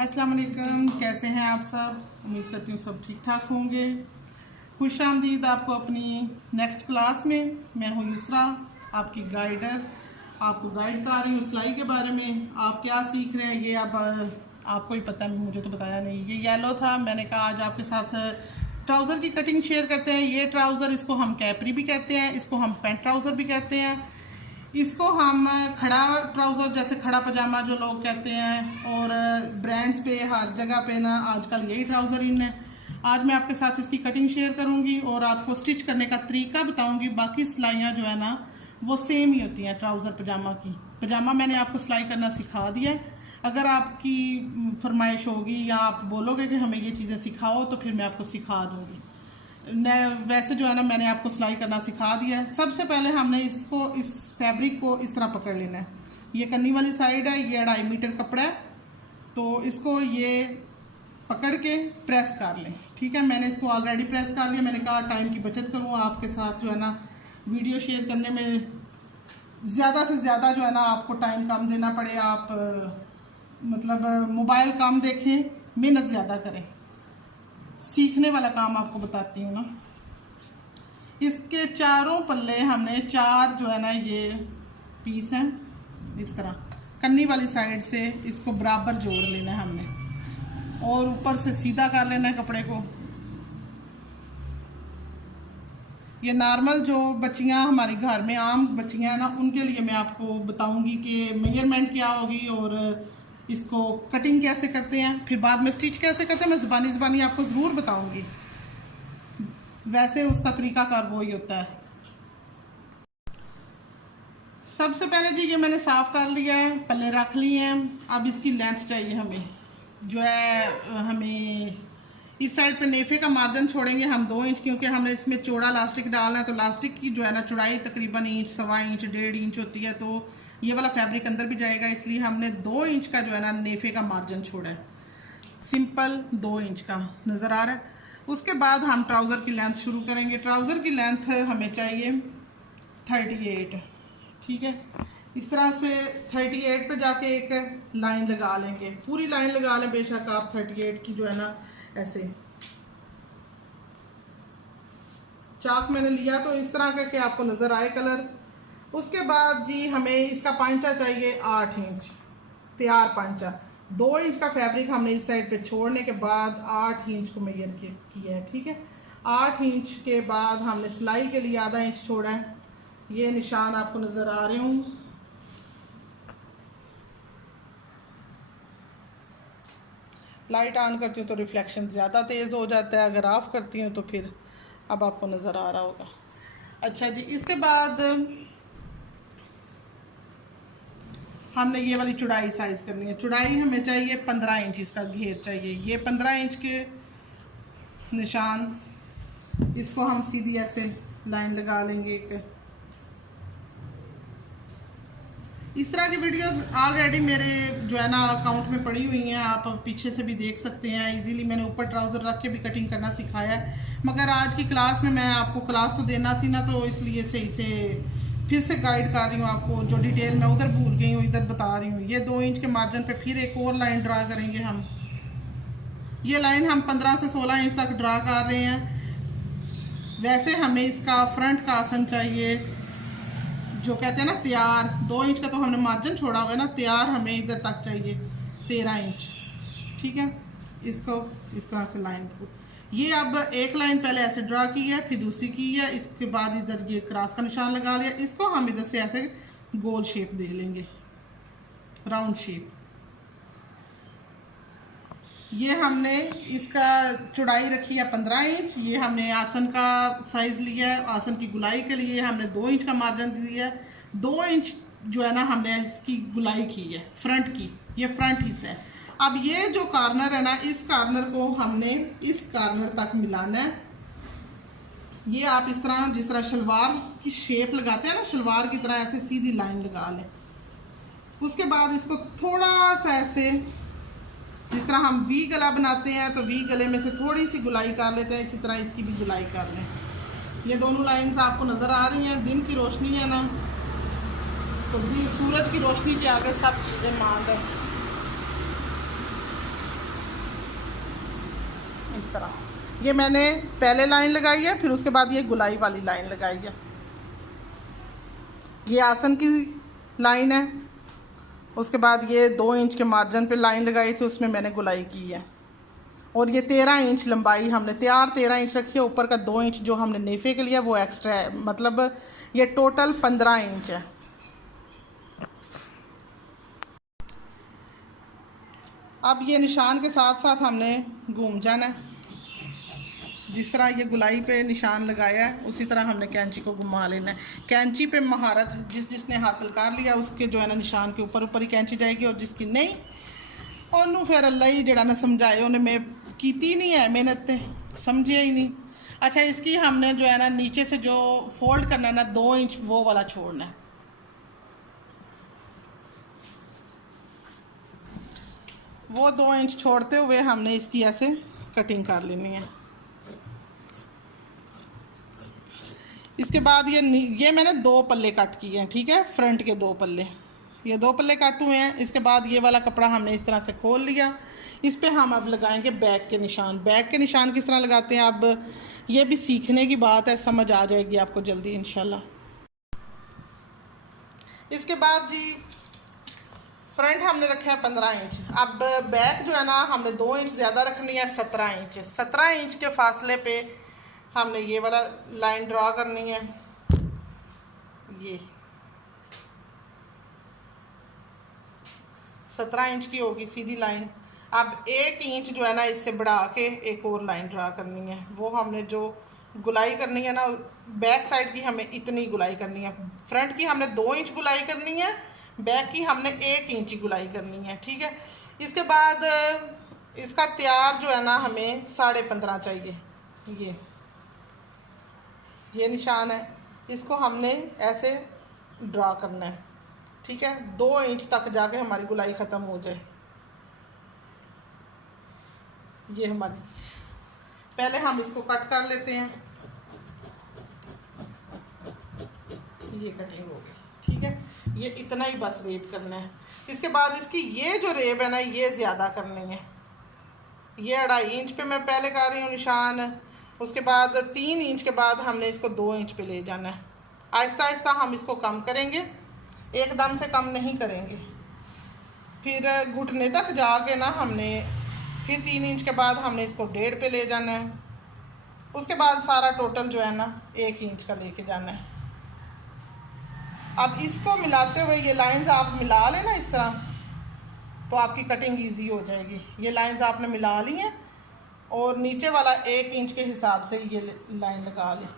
अस्सलाम वालेकुम, कैसे हैं आप सब। उम्मीद करती हूँ सब ठीक ठाक होंगे। खुश आमदीद आपको अपनी नेक्स्ट क्लास में। मैं हूँ युसरा, आपकी गाइडर। आपको गाइड कर रही हूँ सिलाई के बारे में। आप क्या सीख रहे हैं ये अब आपको ही पता है, मुझे तो बताया नहीं। ये येलो था, मैंने कहा आज आपके साथ ट्राउज़र की कटिंग शेयर करते हैं। ये ट्राउज़र, इसको हम कैपरी भी कहते हैं, इसको हम पेंट ट्राउज़र भी कहते हैं, इसको हम खड़ा ट्राउज़र जैसे खड़ा पजामा जो लोग कहते हैं। और ब्रांड्स पे हर जगह पे ना आजकल यही ट्राउज़र इन है। आज मैं आपके साथ इसकी कटिंग शेयर करूंगी और आपको स्टिच करने का तरीका बताऊंगी। बाकी सिलाइयाँ जो है ना वो सेम ही होती हैं ट्राउज़र पजामा की। पजामा मैंने आपको सिलाई करना सिखा दिया है। अगर आपकी फरमाइश होगी या आप बोलोगे कि हमें ये चीज़ें सिखाओ तो फिर मैं आपको सिखा दूँगी। वैसे जो है ना मैंने आपको सिलाई करना सिखा दिया है। सबसे पहले हमने इसको, इस फैब्रिक को इस तरह पकड़ लेना है। ये कन्नी वाली साइड है, ये 2.5 मीटर कपड़ा है, तो इसको ये पकड़ के प्रेस कर लें। ठीक है, मैंने इसको ऑलरेडी प्रेस कर लिया। मैंने कहा टाइम की बचत करूँ आपके साथ, जो है ना वीडियो शेयर करने में ज़्यादा से ज़्यादा जो है ना आपको टाइम कम देना पड़े। आप मतलब मोबाइल कम देखें, मेहनत ज़्यादा करें। सीखने वाला काम आपको बताती हूँ ना। इसके चारों पल्ले हमने 4 जो है ना ये पीस हैं, इस तरह कन्नी वाली साइड से इसको बराबर जोड़ लेना है हमने और ऊपर से सीधा कर लेना है कपड़े को। ये नॉर्मल जो बच्चियां हमारे घर में आम बच्चियां हैं ना, उनके लिए मैं आपको बताऊंगी कि मेजरमेंट क्या होगी और इसको कटिंग कैसे करते हैं, फिर बाद में स्टिच कैसे करते हैं। मैं ज़बानी आपको ज़रूर बताऊंगी। वैसे उसका तरीका कार वो ही होता है। सबसे पहले जी ये मैंने साफ़ कर लिया है, पल्ले रख लिए हैं। अब इसकी लेंथ चाहिए हमें, जो है हमें इस साइड पे नेफे का मार्जिन छोड़ेंगे हम 2 इंच, क्योंकि हमने इसमें चौड़ा लास्टिक डालना है। तो लास्टिक की जो है ना चौड़ाई तकरीबन इंच, 1.25 इंच, 1.5 इंच होती है। तो ये वाला फैब्रिक अंदर भी जाएगा, इसलिए हमने 2 इंच का जो है ना नेफे का मार्जिन छोड़ा है। सिंपल 2 इंच का नज़र आ रहा है। उसके बाद हम ट्राउज़र की लेंथ शुरू करेंगे। ट्राउज़र की लेंथ हमें चाहिए 38। ठीक है, इस तरह से 38 पे जाके एक लाइन लगा लेंगे। पूरी लाइन लगा लें बेशक आप 38 की जो है ना ऐसे। चाक मैंने लिया तो इस तरह का कि आपको नज़र आए कलर। उसके बाद जी हमें इसका पांचा चाहिए 8 इंच, तैयार पांचा। 2 इंच का फैब्रिक हमने इस साइड पे छोड़ने के बाद 8 इंच को मेजर किया है। ठीक है, 8 इंच के बाद हमने सिलाई के लिए आधा इंच छोड़ा है। ये निशान आपको नज़र आ रहे हों। लाइट ऑन करती हूँ तो रिफ्लेक्शन ज़्यादा तेज़ हो जाता है, अगर ऑफ करती हूँ तो फिर अब आपको नज़र आ रहा होगा। अच्छा जी, इसके बाद हमने ये वाली चौड़ाई साइज़ करनी है। चौड़ाई हमें चाहिए 15 इंच, इसका घेर चाहिए। ये 15 इंच के निशान, इसको हम सीधी ऐसे लाइन लगा लेंगे एक। इस तरह की वीडियोस ऑलरेडी मेरे जो है ना अकाउंट में पड़ी हुई हैं, आप पीछे से भी देख सकते हैं इजीली। मैंने ऊपर ट्राउज़र रख के भी कटिंग करना सिखाया है, मगर आज की क्लास में मैं आपको क्लास तो देना थी ना, तो इसलिए सही से फिर से गाइड कर रही हूँ आपको। जो डिटेल मैं उधर भूल गई हूँ इधर बता रही हूँ। ये 2 इंच के मार्जिन पे फिर एक और लाइन ड्रा करेंगे हम। ये लाइन हम 15 से 16 इंच तक ड्रा कर रहे हैं। वैसे हमें इसका फ्रंट का आसन चाहिए, जो कहते हैं ना तैयार। 2 इंच का तो हमने मार्जिन छोड़ा हुआ है ना, तैयार हमें इधर तक चाहिए 13 इंच। ठीक है, इसको इस तरह से लाइन को, ये अब एक लाइन पहले ऐसे ड्रा की है, फिर दूसरी की है, इसके बाद इधर ये क्रॉस का निशान लगा लिया। इसको हम इधर से ऐसे गोल शेप दे लेंगे, राउंड शेप। ये हमने इसका चौड़ाई रखी है 15 इंच। ये हमने आसन का साइज़ लिया है। आसन की गुलाई के लिए हमने 2 इंच का मार्जिन दिया है। 2 इंच जो है ना हमने इसकी गुलाई की है फ्रंट की, ये फ्रंट हिस्सा है। अब ये जो कॉर्नर है ना, इस कॉर्नर को हमने इस कॉर्नर तक मिलाना है। ये आप इस तरह, जिस तरह शलवार की शेप लगाते हैं ना, शलवार की तरह ऐसे सीधी लाइन लगा लें। उसके बाद इसको थोड़ा सा ऐसे, जिस तरह हम वी गला बनाते हैं तो वी गले में से थोड़ी सी गुलाई कर लेते हैं, इसी तरह इसकी भी गुलाई कर लें। ये दोनों लाइंस आपको नज़र आ रही हैं। दिन की रोशनी है ना, तो भी सूरज की रोशनी के आगे सब चीज़ें मांद है। इस तरह। ये मैंने पहले लाइन लगाई है, फिर उसके बाद ये गुलाई वाली लाइन लगाई है। ये आसन की लाइन है, उसके बाद ये 2 इंच के मार्जिन पे लाइन लगाई थी, उसमें मैंने गुलाई की है। और ये 13 इंच लंबाई हमने तैयार 13 इंच रखी है, ऊपर का 2 इंच जो हमने नेफे के लिया वो एक्स्ट्रा है, मतलब ये टोटल 15 इंच है। अब ये निशान के साथ साथ हमने घूम जाना है। जिस तरह ये गुलाई पे निशान लगाया है उसी तरह हमने कैंची को घुमा लेना है। कैंची पे महारत जिसने हासिल कर लिया उसके जो है ना निशान के ऊपर ऊपर ही कैंची जाएगी, और जिसकी नहीं ਉਹਨੂੰ फिर अल्लाह ही जड़ा ना समझाए, उन्हें मैं कीती नहीं है मेहनत, समझे ही नहीं। अच्छा, इसकी हमने जो है ना नीचे से जो फोल्ड करना है ना 2 इंच वो वाला छोड़ना है। वो 2 इंच छोड़ते हुए हमने इसकी ऐसे कटिंग कर लेनी है। इसके बाद ये मैंने 2 पल्ले कट किए हैं, ठीक है, फ्रंट के 2 पल्ले, ये 2 पल्ले कट हुए हैं। इसके बाद ये वाला कपड़ा हमने इस तरह से खोल लिया। इस पे हम अब लगाएंगे बैक के निशान। बैक के निशान किस तरह लगाते हैं अब ये भी सीखने की बात है, समझ आ जाएगी आपको जल्दी इंशाल्लाह। इसके बाद जी फ्रंट हमने रखा है 15 इंच। अब बैक जो है ना हमने 2 इंच ज़्यादा रखनी है, 17 इंच। 17 इंच के फासले पे हमने ये वाला लाइन ड्रा करनी है। ये 17 इंच की होगी सीधी लाइन। अब 1 इंच जो है ना इससे बढ़ा के एक और लाइन ड्रा करनी है। वो हमने जो गुलाई करनी है ना बैक साइड की हमें इतनी गुलाई करनी है। फ्रंट की हमने 2 इंच गुलाई करनी है, बैक की हमने 1 इंच गुलाई करनी है, ठीक है। इसके बाद इसका तैयार जो है ना हमें 15.5 चाहिए। ये निशान है, इसको हमने ऐसे ड्रा करना है, ठीक है। 2 इंच तक जाके हमारी गुलाई ख़त्म हो जाए। ये हमारी पहले हम इसको कट कर लेते हैं। ये कटिंग हो गई, ठीक है। ये इतना ही बस रेब करना है। इसके बाद इसकी ये जो रेब है ना ये ज़्यादा करनी है। ये 2.5 इंच पे मैं पहले कर रही हूँ निशान। उसके बाद 3 इंच के बाद हमने इसको 2 इंच पे ले जाना है। आहिस्ता आहिस्ता हम इसको कम करेंगे, एकदम से कम नहीं करेंगे। फिर घुटने तक जाके ना हमने फिर 3 इंच के बाद हमने इसको 1.5 पे ले जाना है। उसके बाद सारा टोटल जो है ना 1 इंच का लेके जाना है। अब इसको मिलाते हुए ये लाइंस आप मिला लेना इस तरह, तो आपकी कटिंग इजी हो जाएगी। ये लाइंस आपने मिला ली हैं और नीचे वाला 1 इंच के हिसाब से ये लाइन लगा लें।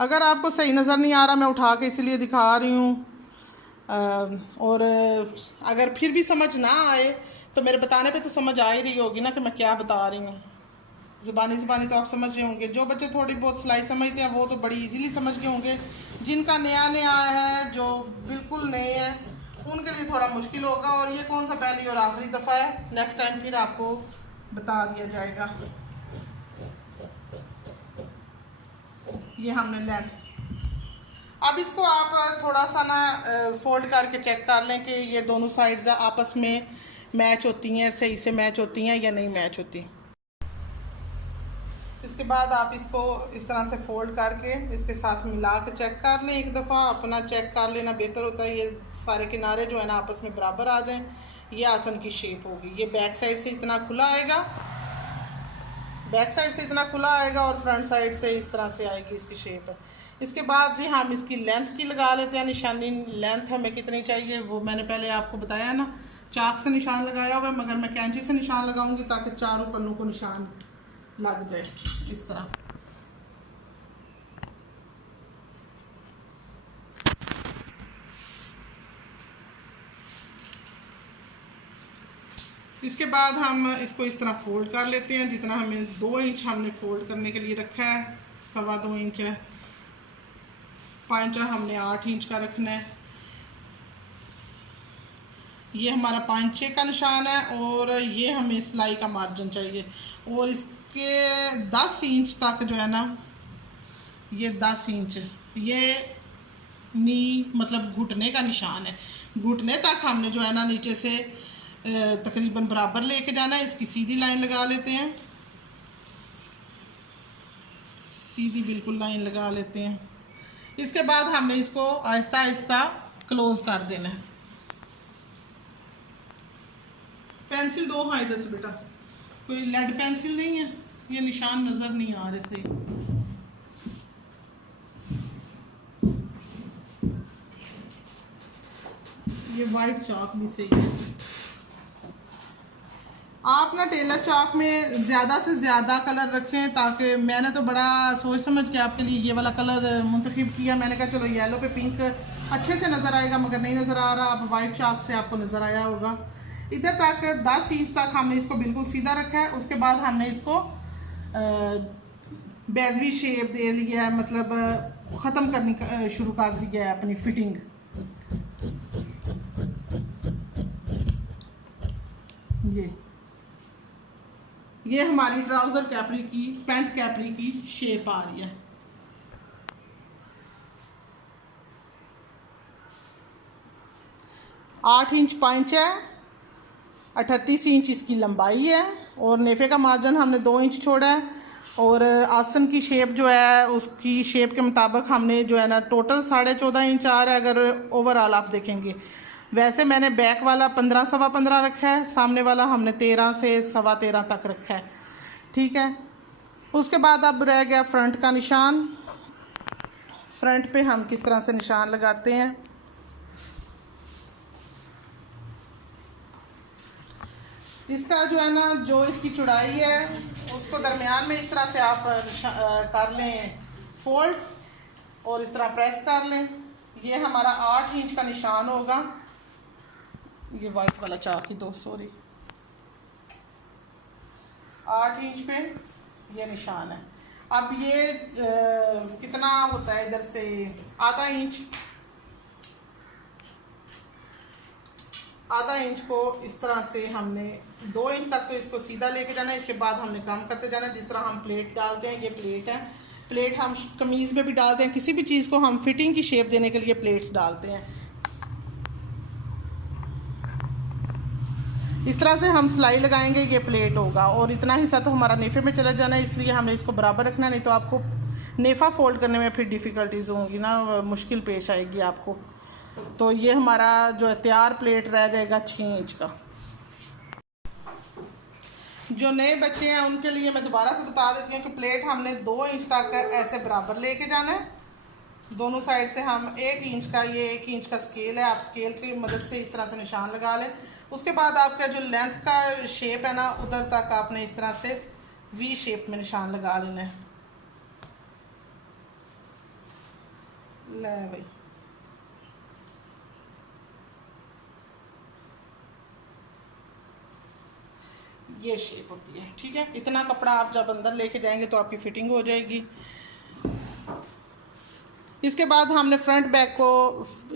अगर आपको सही नज़र नहीं आ रहा, मैं उठा के इसलिए दिखा रही हूँ। और अगर फिर भी समझ ना आए तो मेरे बताने पे तो समझ आ ही रही होगी ना कि मैं क्या बता रही हूँ। ज़बानी तो आप समझ रहे होंगे। जो बच्चे थोड़ी बहुत सिलाई समझते हैं वो तो बड़ी इजीली समझ गए होंगे। जिनका नया है, जो बिल्कुल नए हैं, उनके लिए थोड़ा मुश्किल होगा। और ये कौन सा पहली और आखिरी दफ़ा है, नेक्स्ट टाइम फिर आपको बता दिया जाएगा। ये हमने लेंथ, अब इसको आप थोड़ा सा ना फोल्ड करके चेक कर लें कि ये दोनों साइड्स आपस में मैच होती हैं, सही से मैच होती हैं या नहीं मैच होती। इसके बाद आप इसको इस तरह से फोल्ड करके इसके साथ मिला के चेक कर लें। एक दफ़ा अपना चेक कर लेना बेहतर होता है। ये सारे किनारे जो है ना आपस में बराबर आ जाएं। ये आसन की शेप होगी। ये बैक साइड से इतना खुला आएगा, बैक साइड से इतना खुला आएगा और फ्रंट साइड से इस तरह से आएगी इसकी शेप। इसके बाद जी हम इसकी लेंथ की लगा लेते हैं निशानी। लेंथ हमें कितनी चाहिए वो मैंने पहले आपको बताया ना, चाक से निशान लगाया हुआ, मगर मैं कैंची से निशान लगाऊंगी ताकि चारों पल्लों को निशान लग जाए इस तरह। इसके बाद हम इसको इस तरह फोल्ड कर लेते हैं। जितना हमें 2 इंच हमने फोल्ड करने के लिए रखा है, 2.25 इंच है। पांचा हमने 8 इंच का रखना है। ये हमारा पांचे का निशान है और ये हमें सिलाई का मार्जिन चाहिए। और इसके 10 इंच तक जो है ना, ये 10 इंच ये नी मतलब घुटने का निशान है, घुटने तक हमने जो है ना नीचे से तकरीबन बराबर लेके जाना है। इसकी सीधी लाइन लगा लेते हैं, सीधी बिल्कुल लाइन लगा लेते हैं। इसके बाद हमने इसको आहिस्ता आहिस्ता क्लोज कर देना है। पेंसिल दो, हाँ इधर से बेटा, कोई लेड पेंसिल नहीं है, ये निशान नजर नहीं आ रहे सही। ये वाइट चाक भी सही है। आप ना टेलर चाक में ज़्यादा से ज़्यादा कलर रखें, ताकि मैंने तो बड़ा सोच समझ के आपके लिए ये वाला कलर मुंतखब किया। मैंने कहा चलो येलो पे पिंक अच्छे से नज़र आएगा, मगर नहीं नज़र आ रहा। अब वाइट चाक से आपको नज़र आया होगा। इधर तक 10 इंच तक हमने इसको बिल्कुल सीधा रखा है। उसके बाद हमने इसको बेजवी शेप दे लिया है, मतलब ख़त्म करनी शुरू कर दिया है अपनी फिटिंग। ये हमारी ट्राउज़र कैपरी की, पैंट कैपरी की शेप आ रही है। आठ इंच पंच है, 38 इंच इसकी लंबाई है, और नेफे का मार्जिन हमने 2 इंच छोड़ा है। और आसन की शेप जो है उसकी शेप के मुताबिक हमने जो है ना टोटल 14.5 इंच आ रहा है अगर ओवरऑल आप देखेंगे। वैसे मैंने बैक वाला 15 सवा 15 रखा है, सामने वाला हमने 13 से सवा 13 तक रखा है, ठीक है। उसके बाद अब रह गया फ्रंट का निशान। फ्रंट पे हम किस तरह से निशान लगाते हैं। इसका जो है ना जो इसकी चौड़ाई है उसको दरमियान में इस तरह से आप कर लें फोल्ड, और इस तरह प्रेस कर लें। ये हमारा 8 इंच का निशान होगा। ये वाइट वाला चाक ही दो, सॉरी, 8 इंच पे ये निशान है। अब ये कितना होता है इधर से आधा इंच, आधा इंच को इस तरह से हमने 2 इंच तक तो इसको सीधा लेके जाना है। इसके बाद हमने कम करते जाना है। जिस तरह हम प्लेट डालते हैं, ये प्लेट है, प्लेट हम कमीज़ में भी डालते हैं, किसी भी चीज़ को हम फिटिंग की शेप देने के लिए प्लेट्स डालते हैं। इस तरह से हम सिलाई लगाएंगे, ये प्लेट होगा। और इतना हिस्सा तो हमारा नेफे में चला जाना है, इसलिए हमने इसको बराबर रखना, नहीं तो आपको नेफा फोल्ड करने में फिर डिफ़िकल्टीज होंगी ना, मुश्किल पेश आएगी आपको। तो ये हमारा जो तैयार प्लेट रह जाएगा 6 इंच का। जो नए बच्चे हैं उनके लिए मैं दोबारा से बता देती हूँ कि प्लेट हमने 2 इंच तक ऐसे बराबर लेके जाना है। दोनों साइड से हम 1 इंच का, ये 1 इंच का स्केल है, आप स्केल की मदद से इस तरह से निशान लगा लें। उसके बाद आपका जो लेंथ का शेप है ना, उधर तक आपने इस तरह से वी शेप में निशान लगा लेना है। ले भाई, ये शेप होती है, ठीक है। इतना कपड़ा आप जब अंदर लेके जाएंगे तो आपकी फिटिंग हो जाएगी। इसके बाद हमने फ्रंट बैक को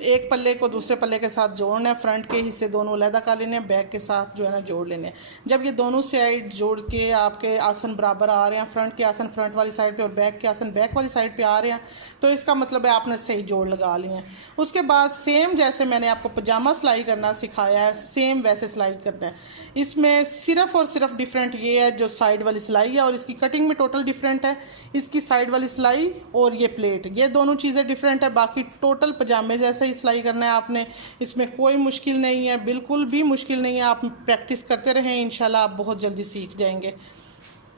एक पल्ले को दूसरे पल्ले के साथ जोड़ना है। फ्रंट के हिस्से दोनों अलहदा कर लेने हैं, बैक के साथ जो है ना जोड़ लेने हैं। जब ये दोनों साइड जोड़ के आपके आसन बराबर आ रहे हैं, फ्रंट के आसन फ्रंट वाली साइड पे और बैक के आसन बैक वाली साइड पे आ रहे हैं, तो इसका मतलब है आपने सही जोड़ लगा लिए हैं। उसके बाद सेम जैसे मैंने आपको पजामा सिलाई करना सिखाया है, सेम वैसे सिलाई करना है। इसमें सिर्फ़ और सिर्फ डिफरेंट ये है जो साइड वाली सिलाई है, और इसकी कटिंग में टोटल डिफरेंट है। इसकी साइड वाली सिलाई और ये प्लेट, ये दोनों चीज़ें डिफरेंट है। बाकी टोटल पजामे जैसे ही सिलाई करना है आपने, इसमें कोई मुश्किल नहीं है, बिल्कुल भी मुश्किल नहीं है। आप प्रैक्टिस करते रहें, इंशाल्लाह आप बहुत जल्दी सीख जाएंगे।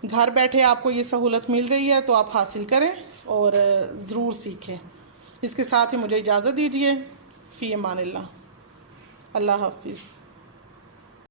घर बैठे आपको ये सहूलत मिल रही है तो आप हासिल करें और ज़रूर सीखें। इसके साथ ही मुझे इजाज़त दीजिए। फ़ी अमानिल्लाह, अल्लाह हाफिज़।